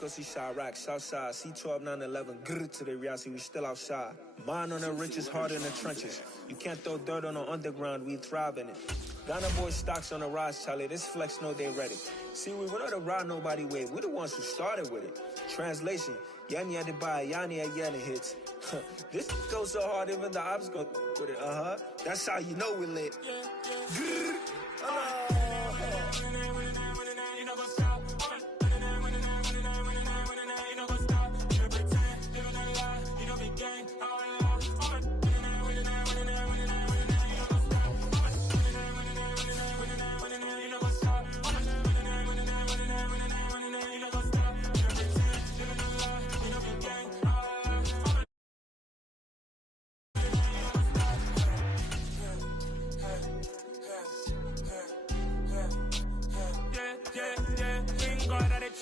go see Chirac, Southside, C12, 911, grrr to the reality, we still outside. Mine on the riches, heart in the trenches. You can't throw dirt on the underground, we thrive in it. Ghana boys stocks on the rise, Charlie, this flex know they ready. See, we went on the ride nobody wave, we the ones who started with it. Translation, Yanni had to buy, Yanni at Yanni hits. This goes so hard, even the ops go with it, That's how you know we lit. Grrr.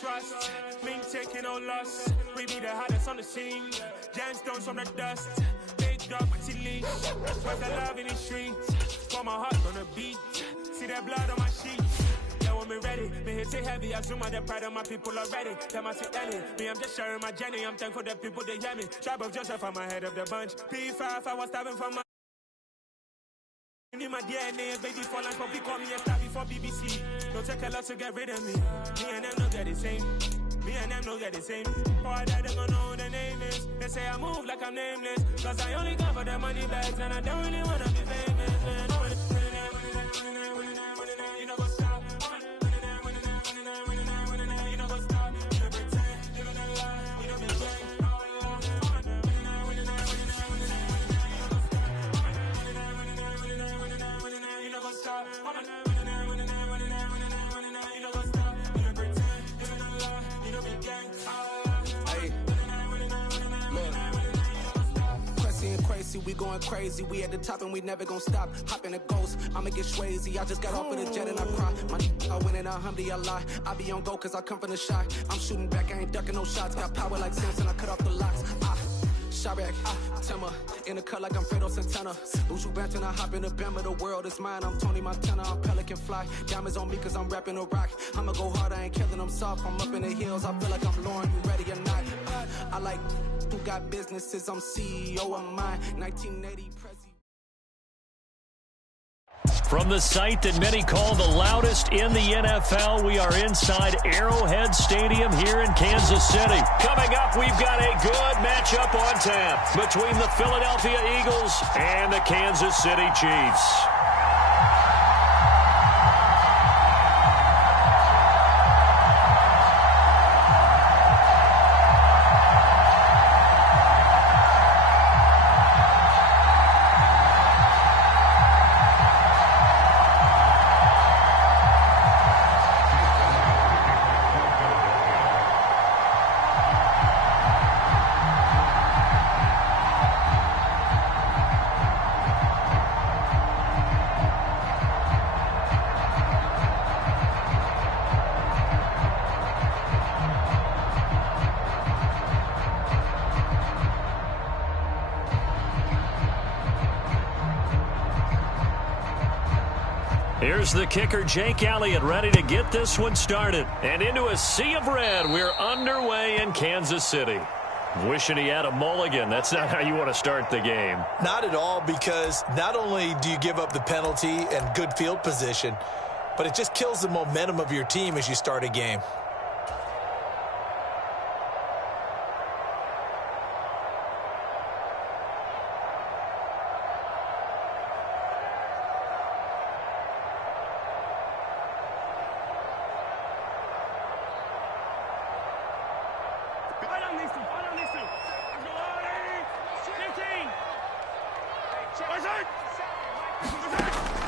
Trust, mean taking no loss. We be the hottest on the scene. Gemstones from the dust. Big dog, but she leash. Where's the love in the streets? For my heart on the beat. See that blood on my sheets. Yeah, when we ready, me hit it heavy. I zoom out the pride of my people already. Them I see Ellie. Me, I'm just sharing my journey. I'm thankful that people they hear me. Tribe of Joseph, I'm ahead of the bunch. P5, I was stabbing for my. In my DNA, baby for lunch, but we call me a star before BBC. Don't take a lot to get rid of me. Me and them know that the same. Me and them know that the same. Boy, that they gonna know what the name is. They say I move like I'm nameless. Cause I only go for the money bags, and I don't really wanna be famous, man. You know what's up? You know what's up? You know pretend, you know that lie, you know me gang. We going crazy, we at the top and we never gonna stop. Hop in a ghost, I'ma get swayzy. I just got off of the jet and I cry. My I win in a Humvee, I lie. I be on go cause I come from the shot. I'm shooting back, I ain't ducking no shots. Got power like Samson, I cut off the locks. Chirac, Timmer, in the cut like I'm Fredo Santana. Buju Banton, I hop in the Bama, the world is mine. I'm Tony Montana, I'm Pelican Fly. Diamonds on me cause I'm rapping a rock. I'ma go hard, I ain't killing them soft. I'm up in the hills, I feel like I'm Lauren, you ready or not? I like who got businesses, I'm CEO of mine. 1980 president. From the site that many call the loudest in the NFL, we are inside Arrowhead Stadium here in Kansas City. Coming up, we've got a good matchup on tap between the Philadelphia Eagles and the Kansas City Chiefs. Here's the kicker, Jake Elliott, ready to get this one started. And into a sea of red, we're underway in Kansas City. Wishing he had a mulligan. That's not how you want to start the game. Not at all, because not only do you give up the penalty and good field position, but it just kills the momentum of your team as you start a game.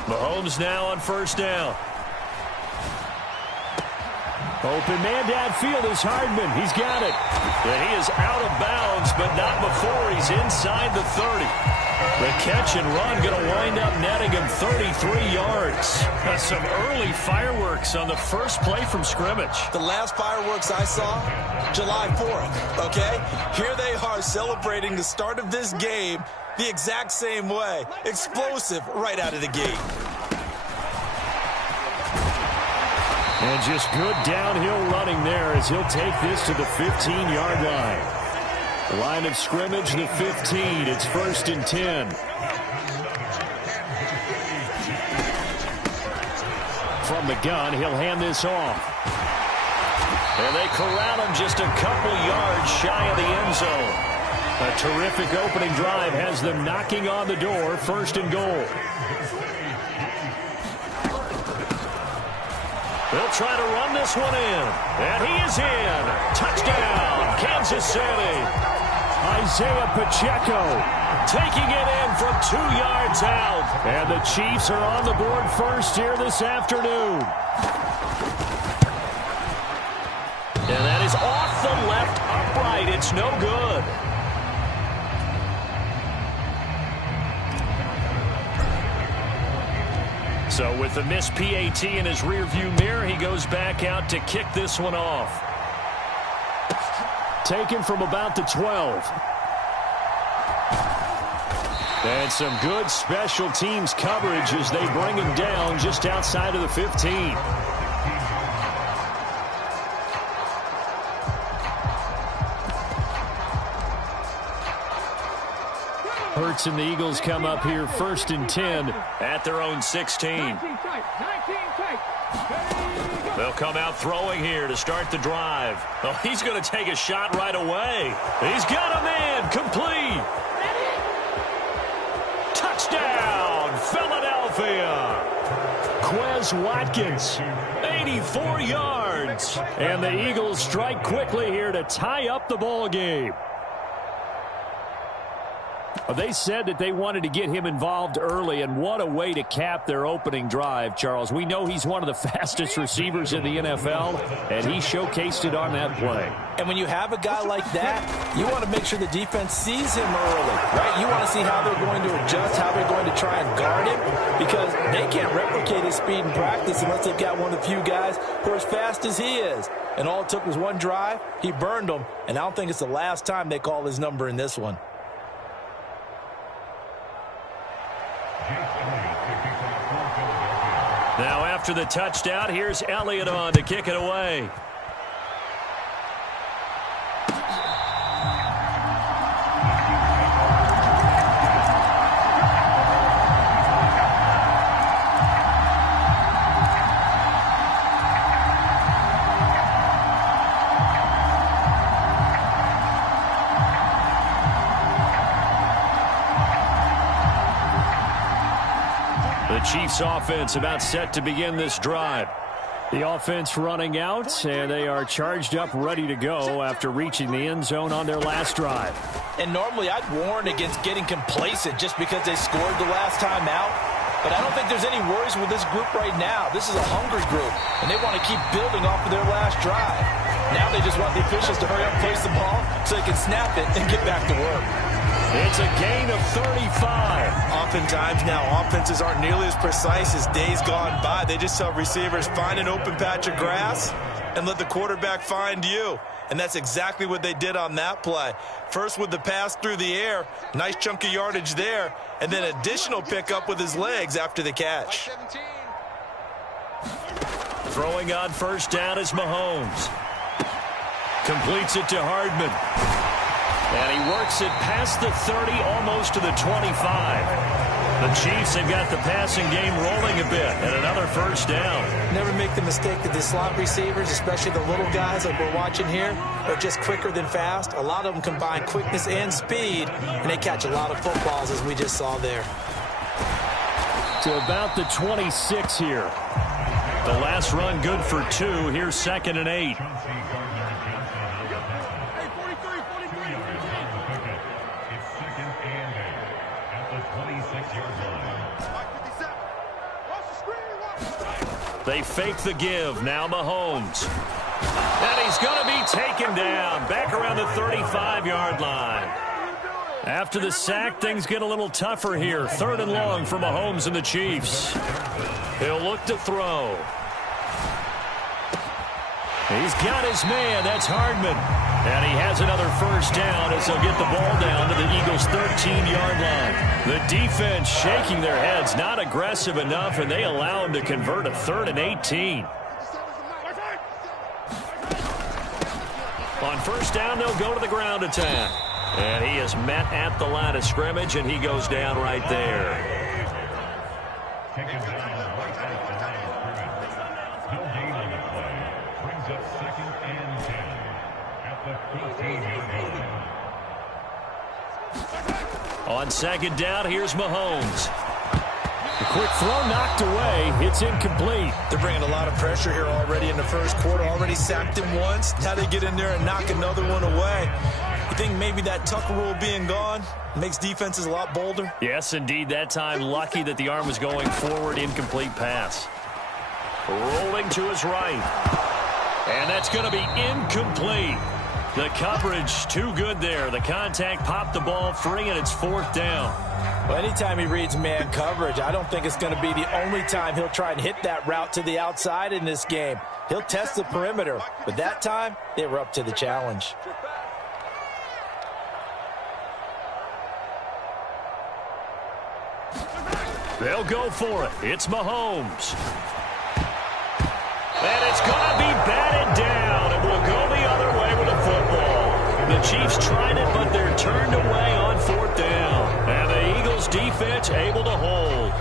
Mahomes now on first down. Open man downfield is Hardman. He's got it. And he is out of bounds, but not before he's inside the 30. The catch and run going to wind up netting him 33 yards. Some early fireworks on the first play from scrimmage. The last fireworks I saw, July 4th, okay? Here they are celebrating the start of this game the exact same way. Explosive right out of the gate. And just good downhill running there as he'll take this to the 15-yard line. Line of scrimmage, the 15. It's 1st and 10. From the gun, he'll hand this off. And they corral him just a couple yards shy of the end zone. A terrific opening drive has them knocking on the door, 1st and goal. They'll try to run this one in. And he is in. Touchdown, Kansas City. Isaiah Pacheco taking it in from 2 yards out. And the Chiefs are on the board first here this afternoon. And that is off the left upright. It's no good. So with the missed PAT in his rearview mirror, he goes back out to kick this one off. Taken from about the 12. And some good special teams coverage as they bring him down just outside of the 15. Hurts and the Eagles come up here 1st and 10 at their own 16. They'll come out throwing here to start the drive. Oh, he's going to take a shot right away. He's got a man complete. Touchdown, Philadelphia. Quez Watkins, 84 yards. And the Eagles strike quickly here to tie up the ball game. They said that they wanted to get him involved early, and what a way to cap their opening drive, Charles. We know he's one of the fastest receivers in the NFL, and he showcased it on that play. And when you have a guy like that, you want to make sure the defense sees him early, right? You want to see how they're going to adjust, how they're going to try and guard him, because they can't replicate his speed in practice unless they've got one of the few guys who are as fast as he is. And all it took was one drive. He burned them, and I don't think it's the last time they call his number in this one. Now after the touchdown, here's Elliott on to kick it away. Chiefs offense about set to begin this drive. The offense running out, and they are charged up, ready to go after reaching the end zone on their last drive. And normally I'd warn against getting complacent just because they scored the last time out. But I don't think there's any worries with this group right now. This is a hungry group, and they want to keep building off of their last drive. Now they just want the officials to hurry up and place the ball so they can snap it and get back to work. It's a gain of 35. Oftentimes now, offenses aren't nearly as precise as days gone by. They just tell receivers, find an open patch of grass and let the quarterback find you. And that's exactly what they did on that play. First with the pass through the air, nice chunk of yardage there, and then additional pickup with his legs after the catch. Throwing on first down is Mahomes. Completes it to Hardman. And he works it past the 30, almost to the 25. The Chiefs have got the passing game rolling a bit, and another first down. Never make the mistake that the slot receivers, especially the little guys like we're watching here, are just quicker than fast. A lot of them combine quickness and speed, and they catch a lot of footballs, as we just saw there. To about the 26 here. The last run good for 2. Here's 2nd and 8. They fake the give. Now Mahomes. And he's going to be taken down. Back around the 35-yard line. After the sack, things get a little tougher here. 3rd and long for Mahomes and the Chiefs. He'll look to throw. He's got his man. That's Hardman. And he has another first down as they'll get the ball down to the Eagles' 13-yard line. The defense shaking their heads, not aggressive enough, and they allow him to convert a 3rd and 18. On first down, they'll go to the ground attack. And he is met at the line of scrimmage, and he goes down right there. Taken down right at the line of scrimmage. No gain on the play. Brings up 2nd and 10 at the 15-yard line. On second down, here's Mahomes. The quick throw knocked away. It's incomplete. They're bringing a lot of pressure here already in the first quarter. Already sacked him once. Now they get in there and knock another one away. You think maybe that Tucker rule being gone makes defenses a lot bolder? Yes, indeed. That time, lucky that the arm was going forward. Incomplete pass. Rolling to his right. And that's going to be incomplete. The coverage too good there. The contact popped the ball free, and it's 4th down. Well, anytime he reads man coverage, I don't think it's going to be the only time he'll try and hit that route to the outside in this game. He'll test the perimeter, but that time, they were up to the challenge. They'll go for it. It's Mahomes. And it's going to be batted down, and we'll go the other way with the football. The Chiefs tried it, but they're turned away on 4th down. And the Eagles defense able to hold.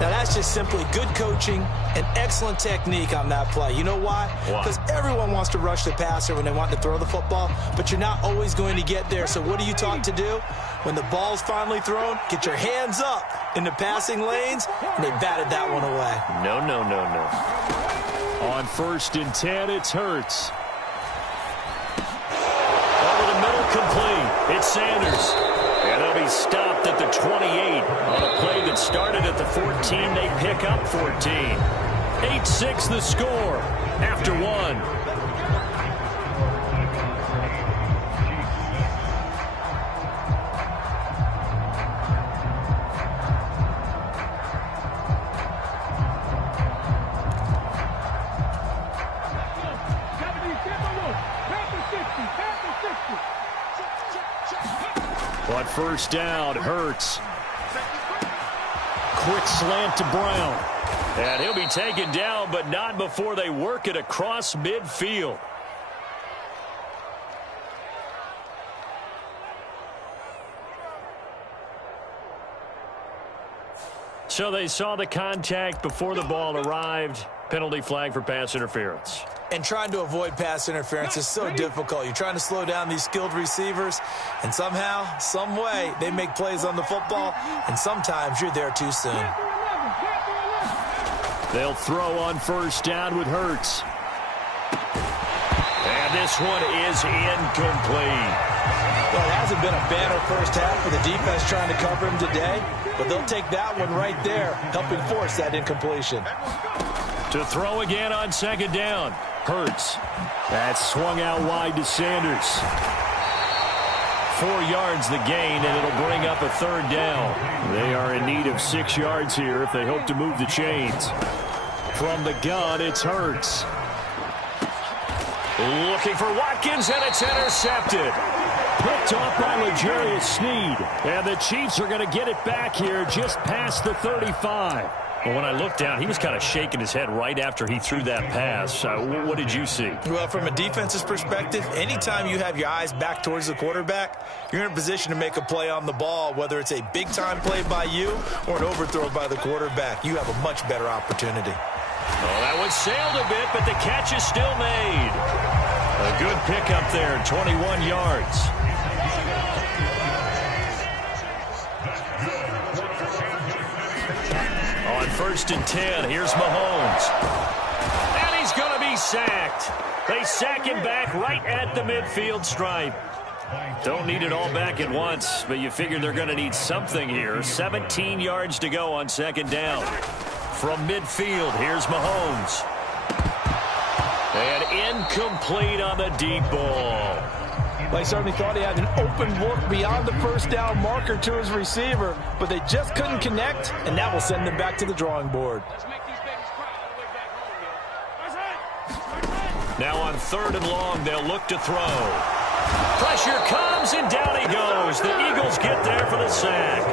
Now, that's just simply good coaching and excellent technique on that play. You know why? Because everyone wants to rush the passer when they want to throw the football, but you're not always going to get there. So what are you taught to do? When the ball's finally thrown, get your hands up in the passing lanes, and they batted that one away. No. On 1st and 10, it's Hurts. Over the middle, complete. It's Sanders. And they'll be stopped at the 28 on a play that started at the 14. They pick up 14. 8-6 the score after 1. On first down, Hurts. Quick slant to Brown. And he'll be taken down, but not before they work it across midfield. So they saw the contact before the ball arrived. Penalty flag for pass interference. And trying to avoid pass interference is so difficult. You're trying to slow down these skilled receivers, and somehow, some way, they make plays on the football, and sometimes you're there too soon. They'll throw on first down with Hurts. And this one is incomplete. Well, it hasn't been a banner first half for the defense trying to cover him today, but they'll take that one right there, helping force that incompletion. To throw again on second down. Hurts. That's swung out wide to Sanders. 4 yards the gain, and it'll bring up a 3rd down. They are in need of 6 yards here if they hope to move the chains. From the gun, it's Hurts. Looking for Watkins, and it's intercepted. Picked off by L'Jarius Sneed. And the Chiefs are going to get it back here just past the 35. Well, when I looked down, he was kind of shaking his head right after he threw that pass. What did you see? Well, from a defense's perspective, anytime you have your eyes back towards the quarterback, you're in a position to make a play on the ball, whether it's a big-time play by you or an overthrow by the quarterback. You have a much better opportunity. Oh, that one sailed a bit, but the catch is still made. A good pickup there, 21 yards. On 1st and 10, here's Mahomes. And he's going to be sacked. They sack him back right at the midfield stripe. Don't need it all back at once, but you figure they're going to need something here. 17 yards to go on second down. From midfield, here's Mahomes. And incomplete on the deep ball. They certainly thought he had an open look beyond the first down marker to his receiver, but they just couldn't connect, and that will send them back to the drawing board. Now on 3rd and long, they'll look to throw. Pressure comes, and down he goes. The Eagles get there for the sack.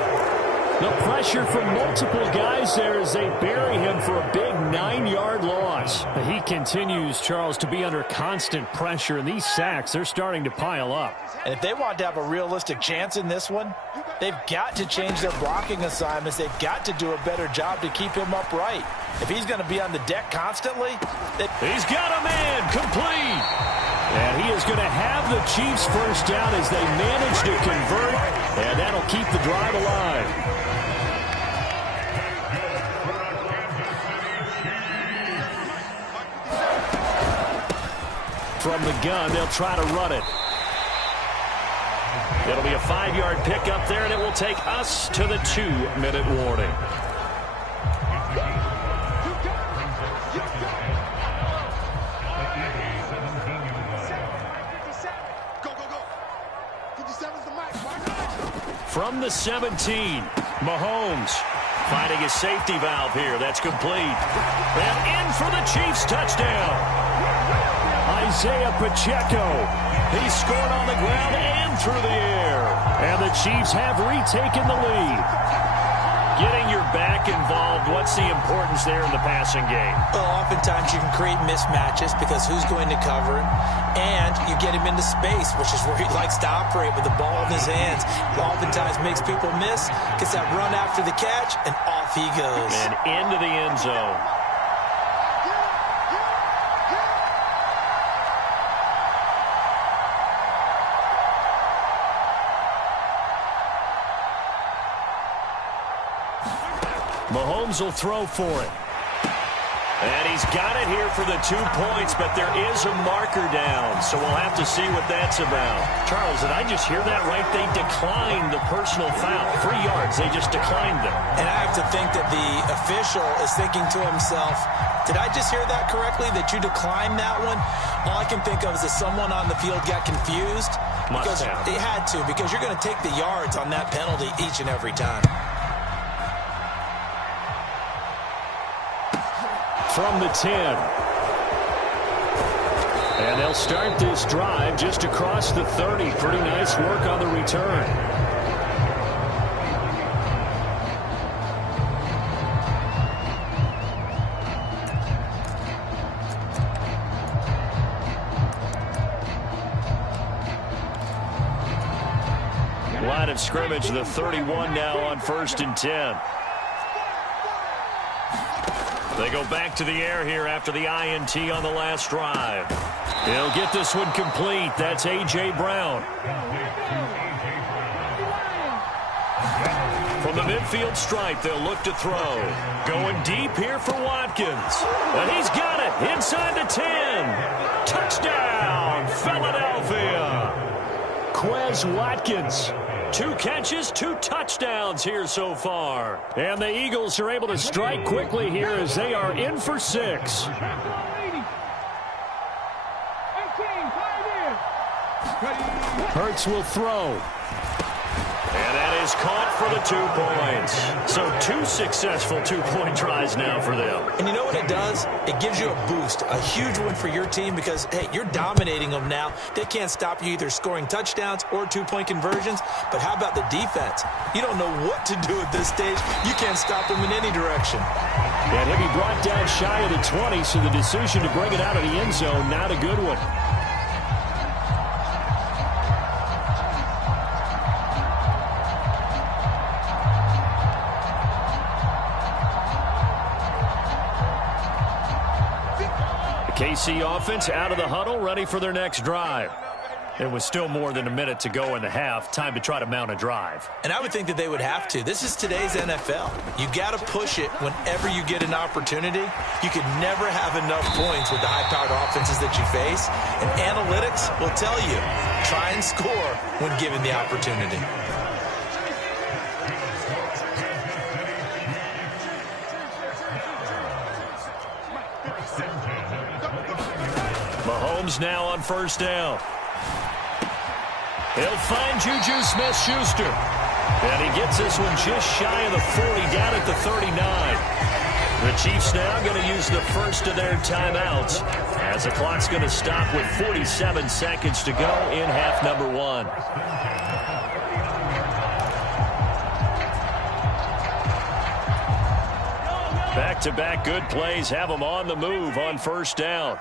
The pressure from multiple guys there as they bury him for a big 9-yard loss. He continues, Charles, to be under constant pressure, and these sacks, they're starting to pile up. And if they want to have a realistic chance in this one, they've got to change their blocking assignments. They've got to do a better job to keep him upright. If he's going to be on the deck constantly, he's got a man complete. And he is going to have the Chiefs first down as they manage to convert, and that'll keep the drive alive. From the gun, they'll try to run it. It'll be a 5-yard pickup there, and it will take us to the 2-minute warning. From the 17, Mahomes finding his safety valve here. That's complete. And in for the Chiefs touchdown. Isaiah Pacheco. He scored on the ground and through the air. And the Chiefs have retaken the lead. Getting your back involved, what's the importance there in the passing game? Well, oftentimes you can create mismatches because who's going to cover him, and you get him into space, which is where he likes to operate with the ball in his hands. Oftentimes makes people miss, gets that run after the catch, and off he goes. And into the end zone. Mahomes will throw for it. And he's got it here for the 2 points, but there is a marker down, so we'll have to see what that's about. Charles, did I just hear that right? They declined the personal foul. 3 yards, they just declined them. And I have to think that the official is thinking to himself, did I just hear that correctly, that you declined that one? All I can think of is that someone on the field got confused. Must have. They had to, because you're going to take the yards on that penalty each and every time. From the 10. And they'll start this drive just across the 30. Pretty nice work on the return. Line of scrimmage, the 31 now on 1st and 10. They go back to the air here after the INT on the last drive. He'll get this one complete. That's A.J. Brown. From the midfield stripe, they'll look to throw. Going deep here for Watkins. And he's got it inside the 10. Touchdown, Philadelphia. Quez Watkins. 2 catches, 2 touchdowns here so far. And the Eagles are able to strike quickly here as they are in for 6. Hurts will throw. And that is caught for the 2 points. So 2 successful 2-point tries now for them. And you know what it does? It gives you a boost, a huge one for your team because, hey, you're dominating them now. They can't stop you either scoring touchdowns or 2-point conversions. But how about the defense? You don't know what to do at this stage. You can't stop them in any direction. And he'll be brought down shy of the 20, so the decision to bring it out of the end zone, not a good one. KC offense out of the huddle, ready for their next drive. It was still more than a minute to go in the half. Time to try to mount a drive. And I would think that they would have to. This is today's NFL. You got to push it whenever you get an opportunity. You could never have enough points with the high-powered offenses that you face. And analytics will tell you, try and score when given the opportunity. Mahomes now on 1st down. He'll find Juju Smith-Schuster. And he gets this one just shy of the 40, down at the 39. The Chiefs now going to use the first of their timeouts as the clock's going to stop with 47 seconds to go in half number 1. Back-to-back good plays have them on the move on first down.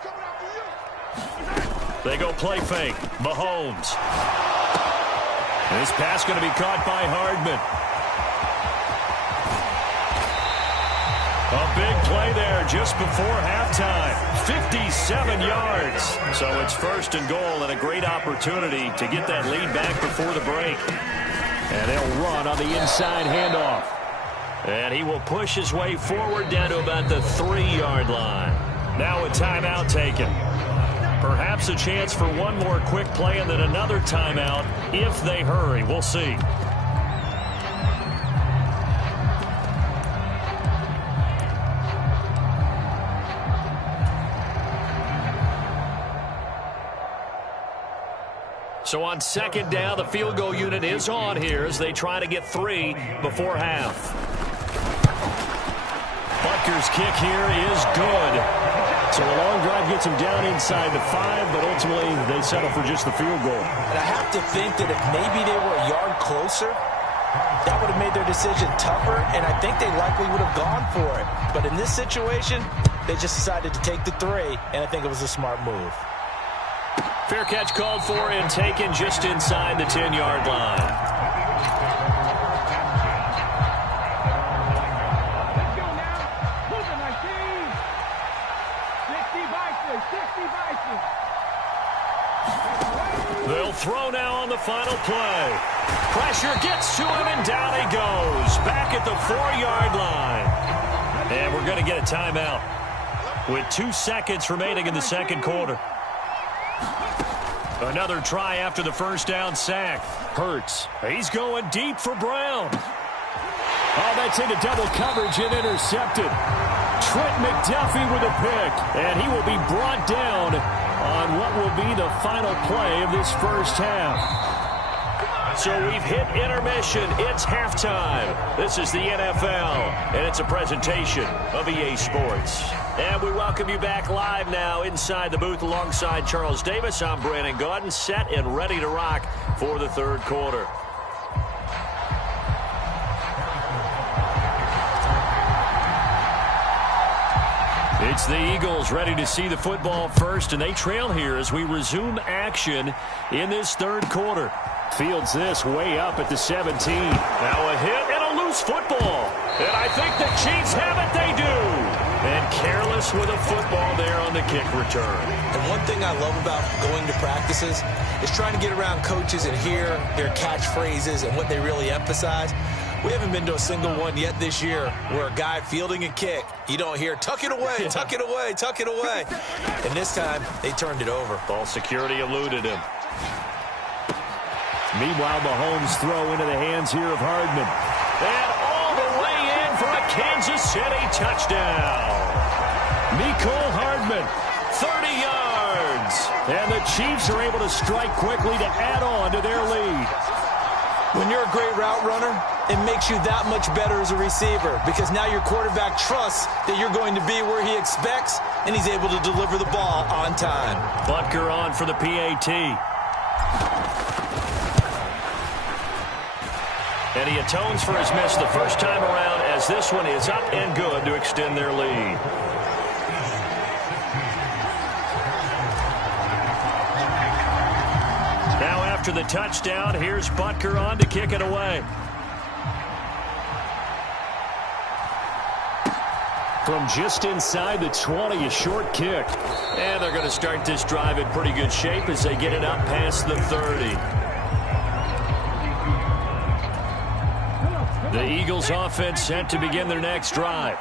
They go play fake. Mahomes. This pass going to be caught by Hardman. A big play there just before halftime. 57 yards. So it's first and goal and a great opportunity to get that lead back before the break. And they'll run on the inside handoff. And he will push his way forward down to about the 3-yard line. Now a timeout taken. Perhaps a chance for one more quick play and then another timeout if they hurry. We'll see. So on second down, the field goal unit is on here as they try to get 3 before half. Butker's kick here is good. So a long drive gets him down inside the 5, but ultimately they settle for just the field goal. And I have to think that if maybe they were a yard closer, that would have made their decision tougher, and I think they likely would have gone for it. But in this situation, they just decided to take the 3, and I think it was a smart move. Fair catch called for and taken just inside the 10-yard line. Let's go now. Move it, 19. 60 Bison. They'll throw now on the final play. Pressure gets to him, and down he goes. Back at the 4-yard line. And we're going to get a timeout with 2 seconds remaining in the second quarter. Another try after the first down sack. Hurts. He's going deep for Brown. Oh, that's into double coverage and intercepted. Trent McDuffie with a pick. And he will be brought down on what will be the final play of this first half. So we've hit intermission. It's halftime. This is the NFL, and it's a presentation of EA Sports. And we welcome you back live now inside the booth alongside Charles Davis. I'm Brandon Gaudin, set and ready to rock for the third quarter. It's the Eagles ready to see the football first, and they trail here as we resume action in this third quarter. Fields this way up at the 17. Now a hit and a loose football. And I think the Chiefs have it. They do. And careless with a football there on the kick return. And one thing I love about going to practices is trying to get around coaches and hear their catchphrases and what they really emphasize. We haven't been to a single one yet this year where a guy fielding a kick, you don't hear, tuck it away, tuck it away, tuck it away. And this time, they turned it over. Ball security eluded him. Meanwhile, Mahomes throw into the hands here of Hardman. And all the way in for a Kansas City touchdown. Mecole Hardman, 30 yards. And the Chiefs are able to strike quickly to add on to their lead. When you're a great route runner, it makes you that much better as a receiver because now your quarterback trusts that you're going to be where he expects, and he's able to deliver the ball on time. Butker on for the PAT. And he atones for his miss the first time around as this one is up and good to extend their lead. Now after the touchdown, here's Butker on to kick it away. From just inside the 20, a short kick. And they're going to start this drive in pretty good shape as they get it up past the 30. The Eagles offense set to begin their next drive.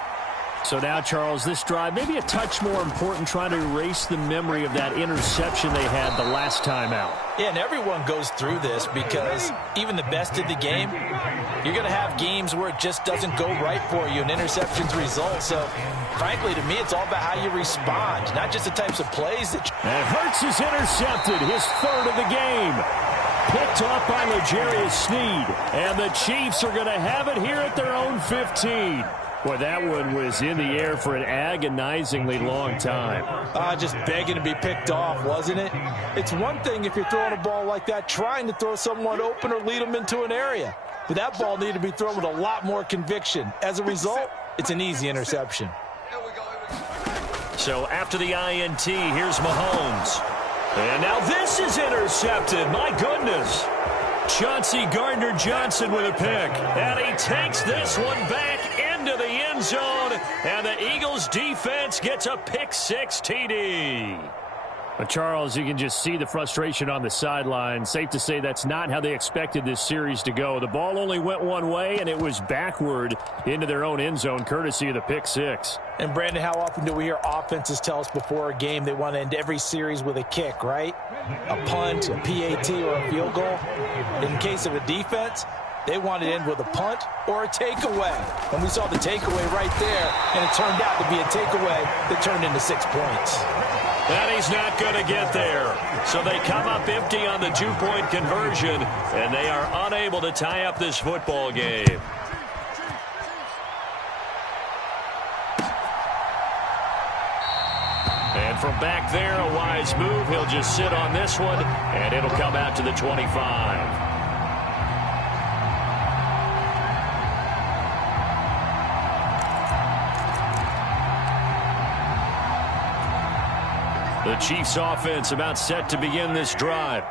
So now, Charles, this drive maybe a touch more important, trying to erase the memory of that interception they had the last time out. Yeah, and everyone goes through this because even the best of the game, you're going to have games where it just doesn't go right for you and interceptions result. So, frankly, to me, it's all about how you respond, not just the types of plays that you... And Hurts is intercepted, his third of the game. Picked off by L'Jarius Sneed. And the Chiefs are going to have it here at their own 15. Boy, that one was in the air for an agonizingly long time. Just begging to be picked off, wasn't it? It's one thing if you're throwing a ball like that, trying to throw someone open or lead them into an area. But that ball needed to be thrown with a lot more conviction. As a result, it's an easy interception. So after the INT, here's Mahomes. And now this is intercepted. My goodness. Chauncey Gardner-Johnson with a pick. And he takes this one back into the end zone. And the Eagles defense gets a pick-6 TD. Well, Charles, you can just see the frustration on the sideline. Safe to say that's not how they expected this series to go. The ball only went one way, and it was backward into their own end zone, courtesy of the pick-6. And, Brandon, how often do we hear offenses tell us before a game they want to end every series with a kick, right? A punt, a PAT, or a field goal. In case of a defense, they want to end with a punt or a takeaway. And we saw the takeaway right there, and it turned out to be a takeaway that turned into 6 points. And he's not going to get there. So they come up empty on the two-point conversion, and they are unable to tie up this football game. And from back there, a wise move. He'll just sit on this one, and it'll come out to the 25. The Chiefs offense about set to begin this drive.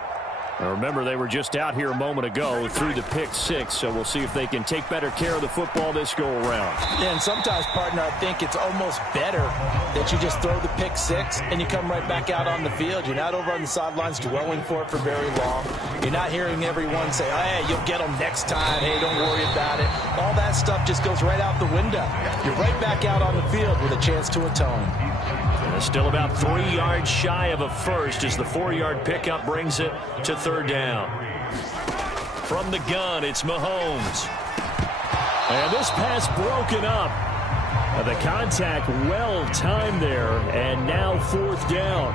Now remember, they were just out here a moment ago through the pick-6, so we'll see if they can take better care of the football this go-around. Yeah, and sometimes, partner, I think it's almost better that you just throw the pick-6 and you come right back out on the field. You're not over on the sidelines dwelling for it for very long. You're not hearing everyone say, oh, hey, you'll get them next time. Hey, don't worry about it. All that stuff just goes right out the window. You're right back out on the field with a chance to atone. Still about 3 yards shy of a first as the 4-yard pickup brings it to third down. From the gun, it's Mahomes. And this pass broken up. The contact well timed there, and now fourth down.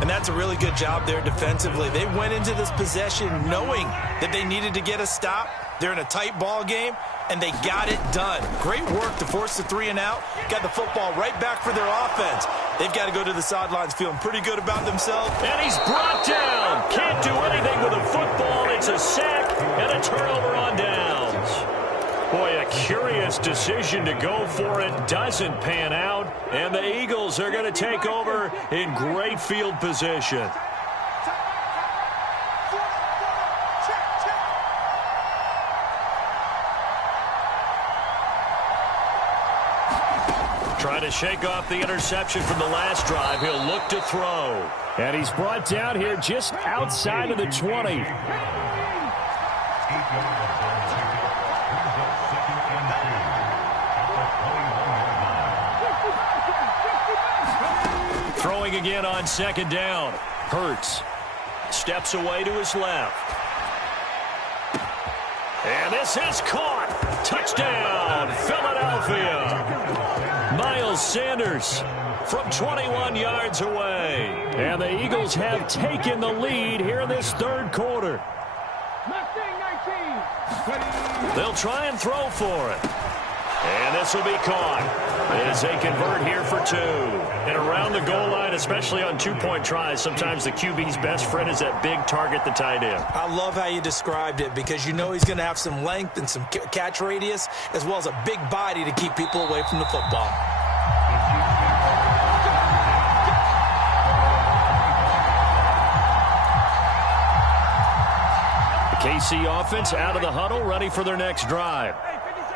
And that's a really good job there defensively. They went into this possession knowing that they needed to get a stop. They're in a tight ball game, and they got it done. Great work to force the 3 and out. Got the football right back for their offense. They've got to go to the sidelines feeling pretty good about themselves. And he's brought down. Can't do anything with a football. It's a sack and a turnover on downs. Boy, a curious decision to go for it. Doesn't pan out. And the Eagles are going to take over in great field position. Trying to shake off the interception from the last drive. He'll look to throw. And he's brought down here just outside of the 20. Throwing again on second down. Hurts. Steps away to his left. And this is caught. Touchdown, Philadelphia. Miles Sanders from 21 yards away. And the Eagles have taken the lead here in this third quarter. They'll try and throw for it. And this will be caught as they convert here for 2. And around the goal line, especially on two-point tries, sometimes the QB's best friend is that big target, the tight end. I love how you described it because you know he's going to have some length and some catch radius as well as a big body to keep people away from the football. The KC offense out of the huddle, ready for their next drive.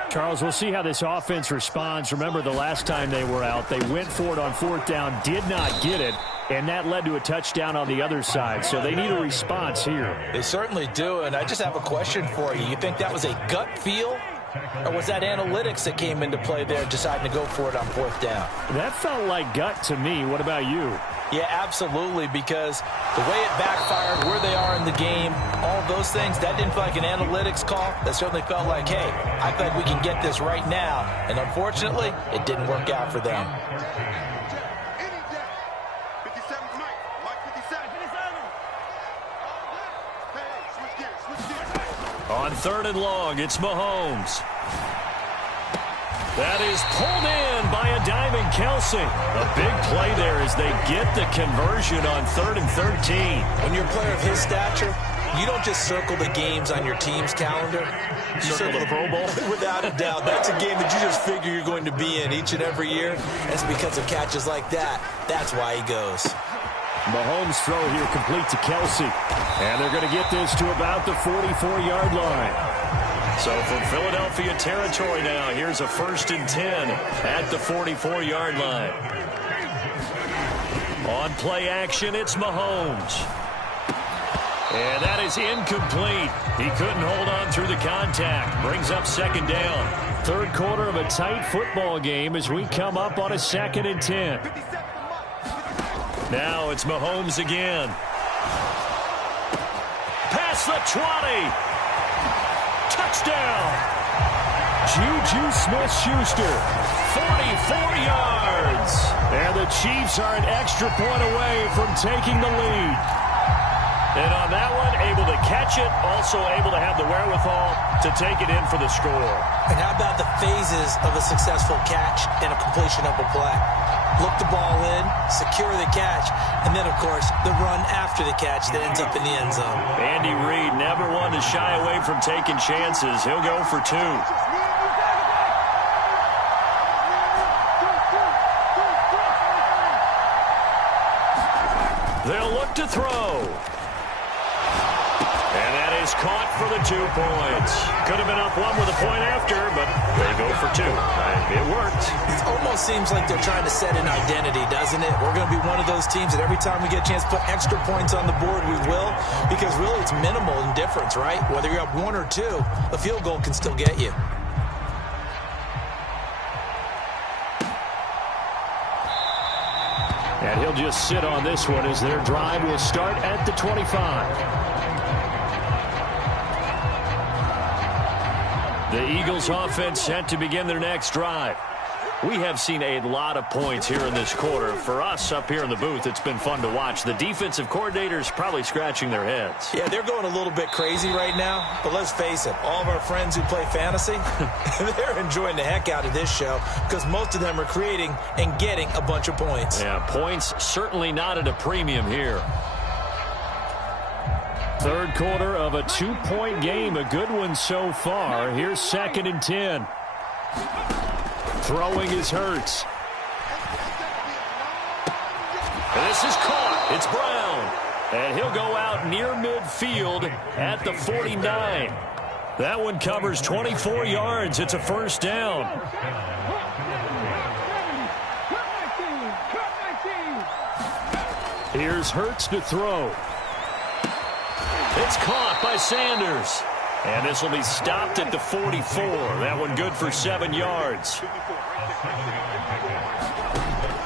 Charles, we'll see how this offense responds. Remember, the last time they were out, they went for it on fourth down, did not get it, and that led to a touchdown on the other side. So they need a response here. They certainly do, and I just have a question for you. You think that was a gut feel, or was that analytics that came into play there deciding to go for it on fourth down? That felt like gut to me. What about you? Yeah, absolutely, because the way it backfired, where they are in the game, all of those things, that didn't feel like an analytics call. That certainly felt like, hey, I think we can get this right now. And unfortunately, it didn't work out for them. On third and long, it's Mahomes. That is pulled in by a diving Kelsey. A big play there as they get the conversion on 3rd and 13. When you're a player of his stature, you don't just circle the games on your team's calendar. You circle the Pro Bowl? Without a doubt. That's a game that you just figure you're going to be in each and every year. And it's because of catches like that. That's why he goes. Mahomes' throw here complete to Kelsey. And they're going to get this to about the 44-yard line. So from Philadelphia territory now, here's a 1st and 10 at the 44-yard line. On play action, it's Mahomes. And that is incomplete. He couldn't hold on through the contact. Brings up 2nd down. 3rd quarter of a tight football game as we come up on a 2nd and 10. Now it's Mahomes again. Past the 20. Touchdown. Juju Smith-Schuster, 44 yards. And the Chiefs are an extra point away from taking the lead. And on that one, able to catch it, also able to have the wherewithal to take it in for the score. And how about the phases of a successful catch and a completion of a play? Look the ball in, secure the catch, and then, of course, the run after the catch that ends up in the end zone. Andy Reid never one to shy away from taking chances. He'll go for 2. They'll look to throw. And that is caught for the 2 points. Could have been up 1 with a point after, but they go for 2. It worked. It almost seems like they're trying to set an identity, doesn't it? We're going to be one of those teams that every time we get a chance to put extra points on the board, we will. Because really it's minimal in difference, right? Whether you're up 1 or 2, a field goal can still get you. And he'll just sit on this one as their drive will start at the 25. The Eagles offense set to begin their next drive. We have seen a lot of points here in this quarter. For us up here in the booth, it's been fun to watch. The defensive coordinators probably scratching their heads. Yeah, they're going a little bit crazy right now. But let's face it, all of our friends who play fantasy, they're enjoying the heck out of this show because most of them are creating and getting a bunch of points. Yeah, points certainly not at a premium here. 3rd quarter of a 2-point game. A good one so far. Here's 2nd and 10. Throwing is Hurts. And this is caught. It's Brown. And he'll go out near midfield at the 49. That one covers 24 yards. It's a 1st down. Here's Hurts to throw. It's caught by Sanders. And this will be stopped at the 44. That one good for 7 yards.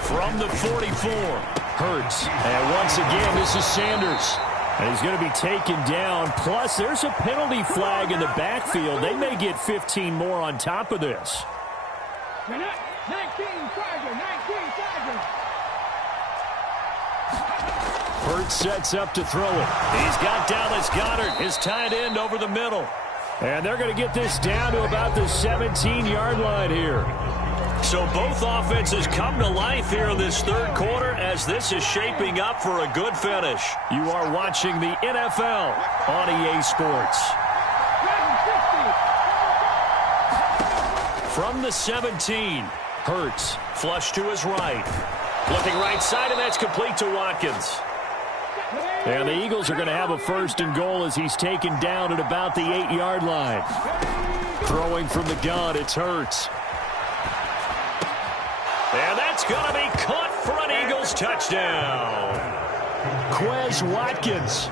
From the 44, Hurts. And once again, this is Sanders. And he's going to be taken down. Plus, there's a penalty flag in the backfield. They may get 15 more on top of this. 19 Tiger, 19 Tiger. Hurts sets up to throw it. He's got Dallas Goedert, his tight end, over the middle. And they're going to get this down to about the 17-yard line here. So both offenses come to life here in this 3rd quarter as this is shaping up for a good finish. You are watching the NFL on EA Sports. From the 17, Hurts flush to his right. Looking right side, and that's complete to Watkins. And the Eagles are going to have a 1st and goal as he's taken down at about the 8-yard line. Throwing from the gun, it's Hurts. And that's going to be caught for an Eagles touchdown. Quez Watkins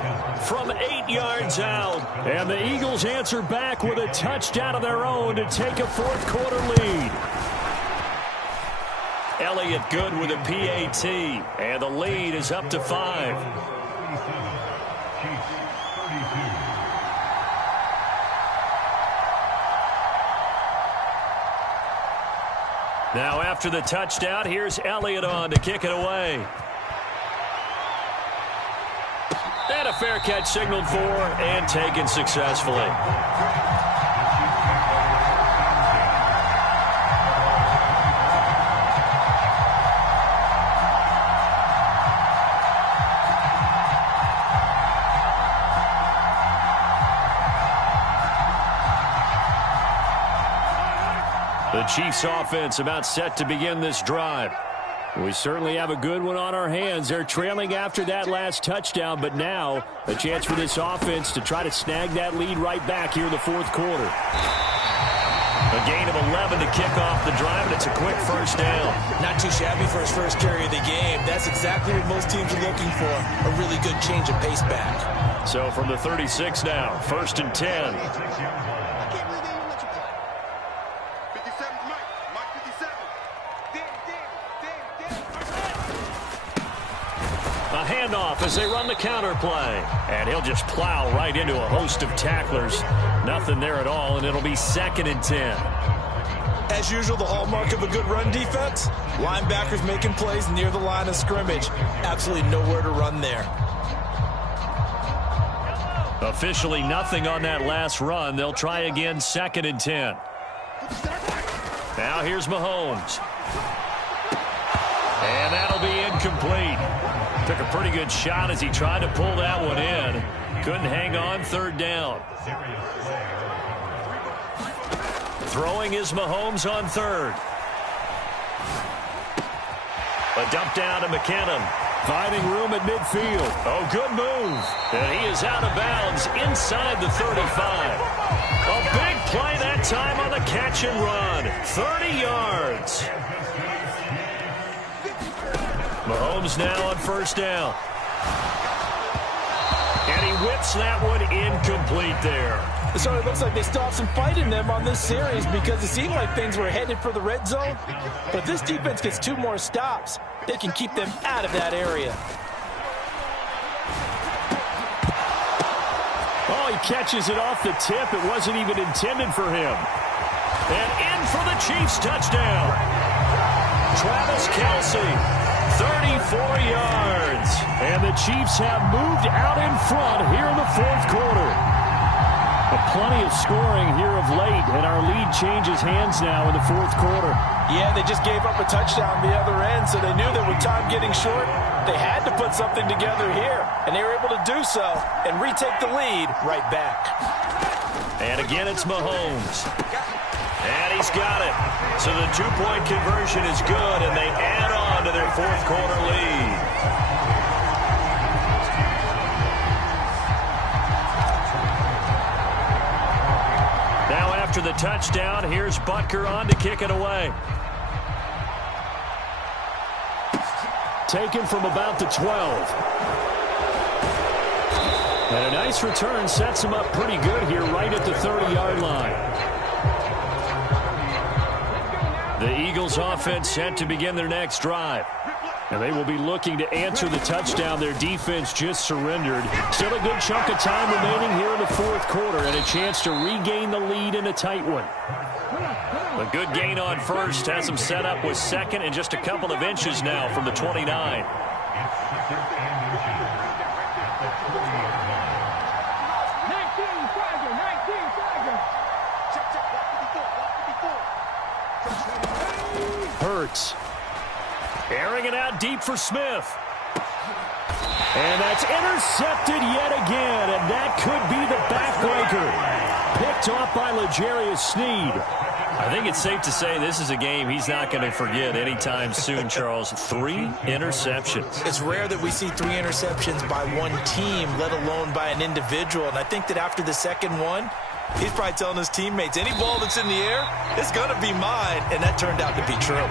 from 8 yards out. And the Eagles answer back with a touchdown of their own to take a 4th quarter lead. Elliott good with a PAT. And the lead is up to 5. Now after the touchdown, here's Elliott on to kick it away. And a fair catch signaled for and taken successfully. The Chiefs offense about set to begin this drive. We certainly have a good one on our hands. They're trailing after that last touchdown, but now a chance for this offense to try to snag that lead right back here in the fourth quarter. A gain of 11 to kick off the drive, and it's a quick first down. Not too shabby for his first carry of the game. That's exactly what most teams are looking for, a really good change of pace back. So from the 36 now, 1st and 10. A handoff as they run the counter play. And he'll just plow right into a host of tacklers. Nothing there at all, and it'll be 2nd and 10. As usual, the hallmark of a good run defense, linebackers making plays near the line of scrimmage. Absolutely nowhere to run there. Officially nothing on that last run. They'll try again, 2nd and 10. Now here's Mahomes. And that'll be incomplete. Took a pretty good shot as he tried to pull that one in. Couldn't hang on, 3rd down. Throwing is Mahomes on 3rd. A dump down to McKinnon. Finding room at midfield. Oh, good move. And he is out of bounds inside the 35. A big play that time on the catch and run. 30 yards. Mahomes now on 1st down. And he whips that one incomplete there. So it looks like they still have some fight in them on this series because it seemed like things were headed for the red zone. But if this defense gets 2 more stops, they can keep them out of that area. Oh, he catches it off the tip. It wasn't even intended for him. And in for the Chiefs touchdown. Travis Kelce. 34 yards. And the Chiefs have moved out in front here in the 4th quarter. Plenty of scoring here of late, and our lead changes hands now in the 4th quarter. Yeah, they just gave up a touchdown the other end, so they knew that with time getting short, they had to put something together here. And they were able to do so and retake the lead right back. And again, it's Mahomes. And he's got it. So the 2-point conversion is good, and they add on to their 4th quarter lead. Now after the touchdown, here's Butker on to kick it away. Taken from about the 12. And a nice return sets him up pretty good here right at the 30-yard line. The Eagles offense set to begin their next drive. And they will be looking to answer the touchdown their defense just surrendered. Still a good chunk of time remaining here in the 4th quarter and a chance to regain the lead in a tight one. A good gain on 1st has them set up with 2nd and just a couple of inches now from the 29. Hurts. Airing it out deep for Smith. And that's intercepted yet again, and that could be the backbreaker. Picked off by L'Jarius Sneed. I think it's safe to say this is a game he's not going to forget anytime soon, Charles. 3 interceptions. It's rare that we see 3 interceptions by one team, let alone by an individual. And I think that after the 2nd one, he's probably telling his teammates, any ball that's in the air, it's going to be mine. And that turned out to be true.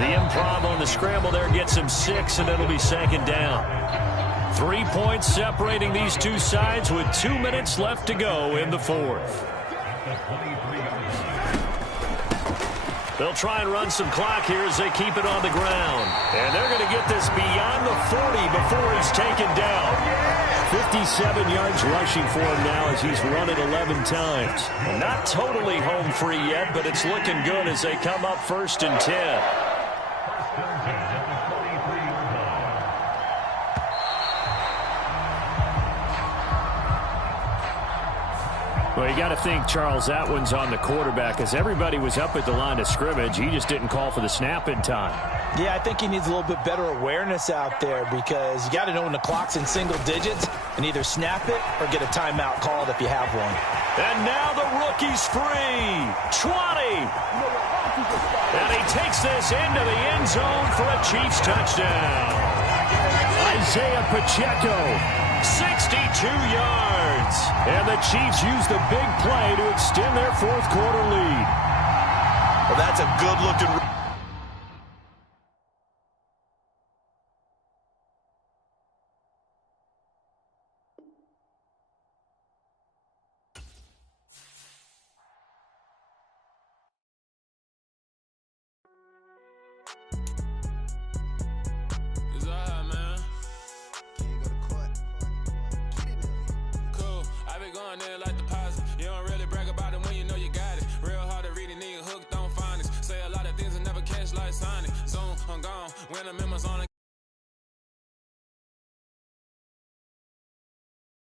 The improv on the scramble there gets him 6, and it'll be 2nd down. 3 points separating these two sides with 2 minutes left to go in the 4th. They'll try and run some clock here as they keep it on the ground. And they're going to get this beyond the 40 before he's taken down. 57 yards rushing for him now as he's run it 11 times. Not totally home free yet, but it's looking good as they come up 1st and 10. Well, you got to think, Charles, that one's on the quarterback, as everybody was up at the line of scrimmage. He just didn't call for the snap in time. Yeah, I think he needs a little bit better awareness out there, because you got to know when the clock's in single digits and either snap it or get a timeout called if you have one. And now the rookie's free. 20. And he takes this into the end zone for a Chiefs touchdown. Isaiah Pacheco, 62 yards. And the Chiefs use the big play to extend their fourth quarter lead. Well, that's a good-looking...